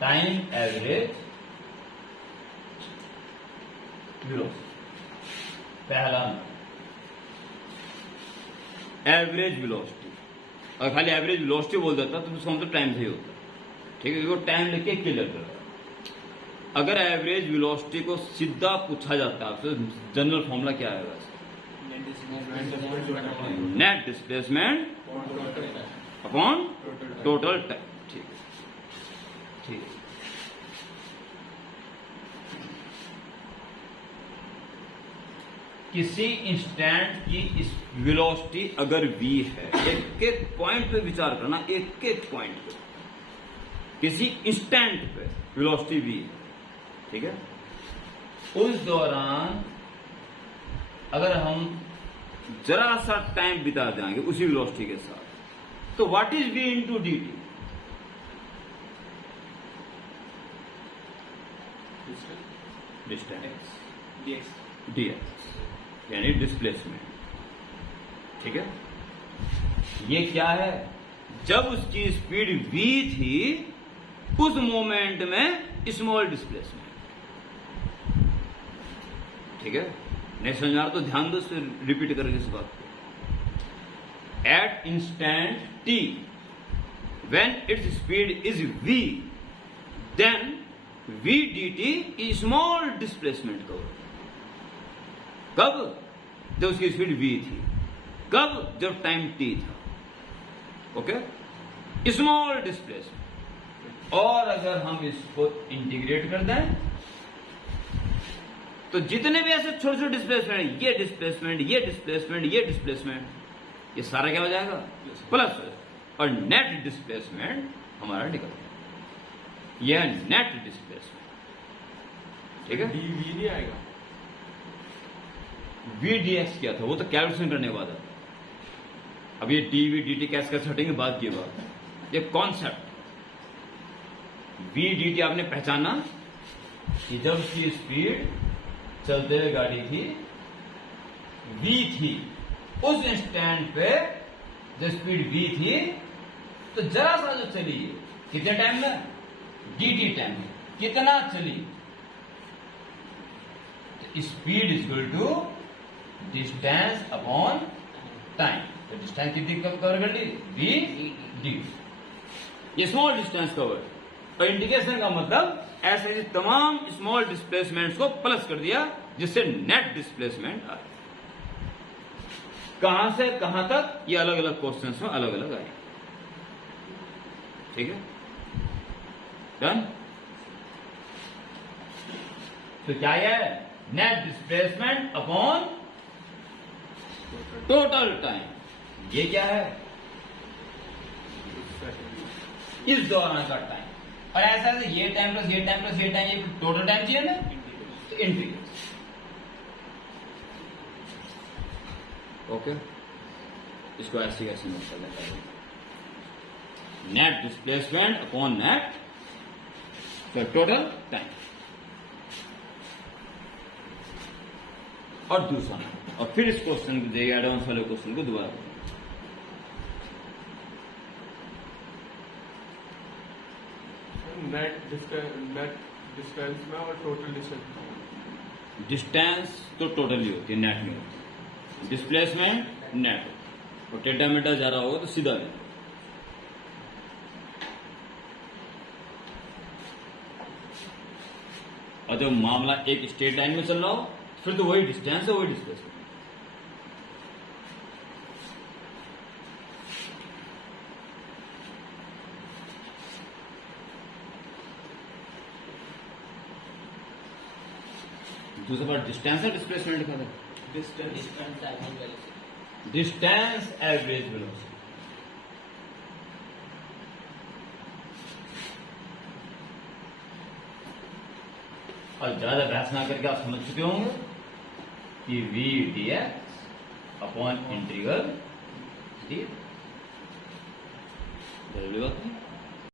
Time average velocity. पहला average velocity, और खाली एवरेज वेलोसिटी बोल देता तो उसका मतलब टाइम सही होता। ठीक है, वो टाइम लेके क्लियर कर। अगर एवरेज वेलोसिटी को सीधा पूछा जाता है तो जनरल फॉर्मूला क्या है वैसे? Net displacement upon total time. ठीक है, ठीक है। किसी इंस्टेंट की इस वेलोसिटी अगर v है, एक एक पॉइंट पे विचार करना, एक एक पॉइंट पे, किसी इंस्टेंट पे वेलोसिटी v है, ठीक है। उस दौरान अगर हम जरा सा टाइम बिता जाएंगे उसी वेलोसिटी के साथ, तो what is v into D T? Distance, dx यानी डिस्प्लेसमेंट। ठीक है, ये क्या है? जब उसकी स्पीड v थी उस मोमेंट में स्मॉल डिस्प्लेसमेंट। ठीक है, नहीं समझ आ रहा तो ध्यान दो, रिपीट करके इस बात को। At instant t when its speed is v, then v dt is small displacement cover. कब? जब उसकी स्पीड v थी। कब? जब टाइम t था। Okay, small displacement. और अगर हम इसको इंटीग्रेट कर दें तो जितने भी ऐसे छोटे छोटे डिस्प्लेसमेंट, ये डिस्प्लेसमेंट, ये डिस्प्लेसमेंट, ये डिस्प्लेसमेंट, ये सारा क्या हो जाएगा? प्लस। और नेट डिस्प्लेसमेंट हमारा निकल गया। यह नेट डिस्प्लेसमेंट। ठीक है, डी नहीं आएगा। वी डी एक्स क्या था? वो तो कैलकुलेशन करने के बाद आता। अब ये डी वी डी टी कैसे हटेंगे बाद की बात। ये कॉन्सेप्ट वी डी टी आपने पहचाना कि जब उसकी स्पीड चलते हुए गाड़ी की v थी, उस इंस्टेंट पे जब स्पीड v थी तो जरा सा जो चली, कितने टाइम में? dt टाइम में कितना चली? तो speed is equal to distance upon time. तो डिस्टेंस कितनी कवर कर ली? v dt। ये स्मॉल डिस्टेंस कवर। और इंडिकेशन का मतलब ऐसे तमाम स्मॉल डिस्प्लेसमेंट्स को प्लस कर दिया जिससे नेट डिस्प्लेसमेंट आए। कहां से कहां तक? ये अलग अलग क्वेश्चंस में अलग अलग आए। ठीक है, डन। तो क्या है? Net displacement upon total time. ये क्या है? इस दौरान का टाइम। और ऐसा है ये टाइम प्लस ये टाइम प्लस ये टाइम, ये टोटल टाइम चाहिए ना, तो इंटीग्रल। ओके, इसको ऐसे कैसे नोट कर लेते हैं? Net displacement upon net total time. और दूसरा, और फिर इस क्वेश्चन को देखिए, एडवांस वाले क्वेश्चन को दोबारा। नेट डिस्टेंस में और टोटल डिस्टेंस में। डिस्टेंस तो टोटली होती है, नेट में होती है। डिस्प्लेसमेंट नेट, और टेढ़ा मेढ़ा जा रहा होगा तो सीधा नहीं। और जब मामला एक स्ट्रेट लाइन में चल रहा हो फिर तो वही डिस्टेंस है, वही डिस्प्लेसमेंट। दूसरा बार डिस्टेंस है, डिस्प्लेसमेंट लिखा था। Distance average velocity. और ज्यादा बहस ना करके आप समझ चुके होंगे कि v d x upon integral d. जरूरी बात नहीं।